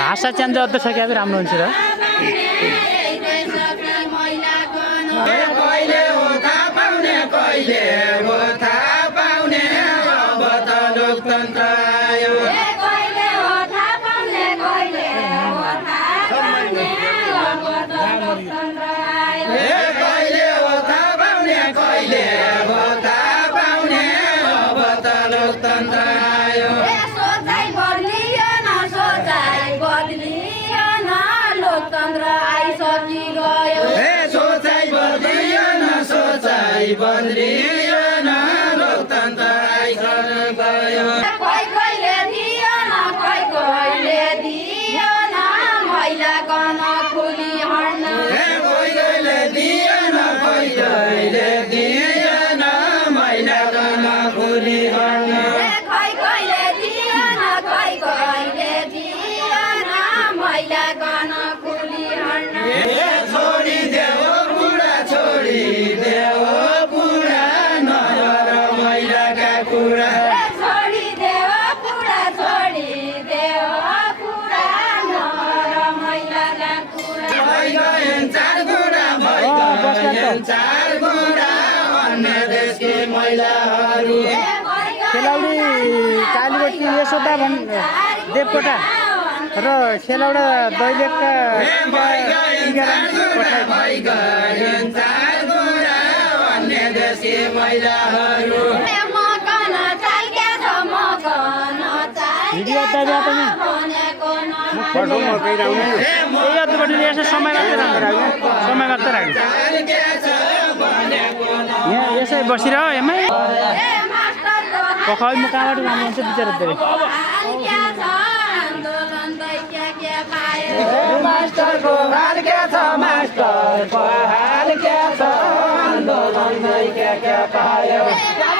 भाषा चेन्ज अध्यक्ष क्या राम्रो हुन्छ र बन्दिएन लोकतन्त्र आइसक्यो गयो कहिले दिएन कहिले दिएन महिला गण खुली हर्न कहिले दिएन कहिले दिएन महिला गण खुली हर्न कहिले दिएन कहिले दिएन महिला गण खुली हर्न छोडी देऊ बुढा छोडी देऊ खेलाउडी कालीबटी यशोदा देवकोटा र खेलाउडा दैलेखका समय मात्र यहाँ यसै बसिरह एमै पखाइ म कहाँबाट लानु हुन्छ बिचरा धेरै मास्टरको हाल क्या छ मास्टर हाल क्या छ आन्दोलन क्या पायो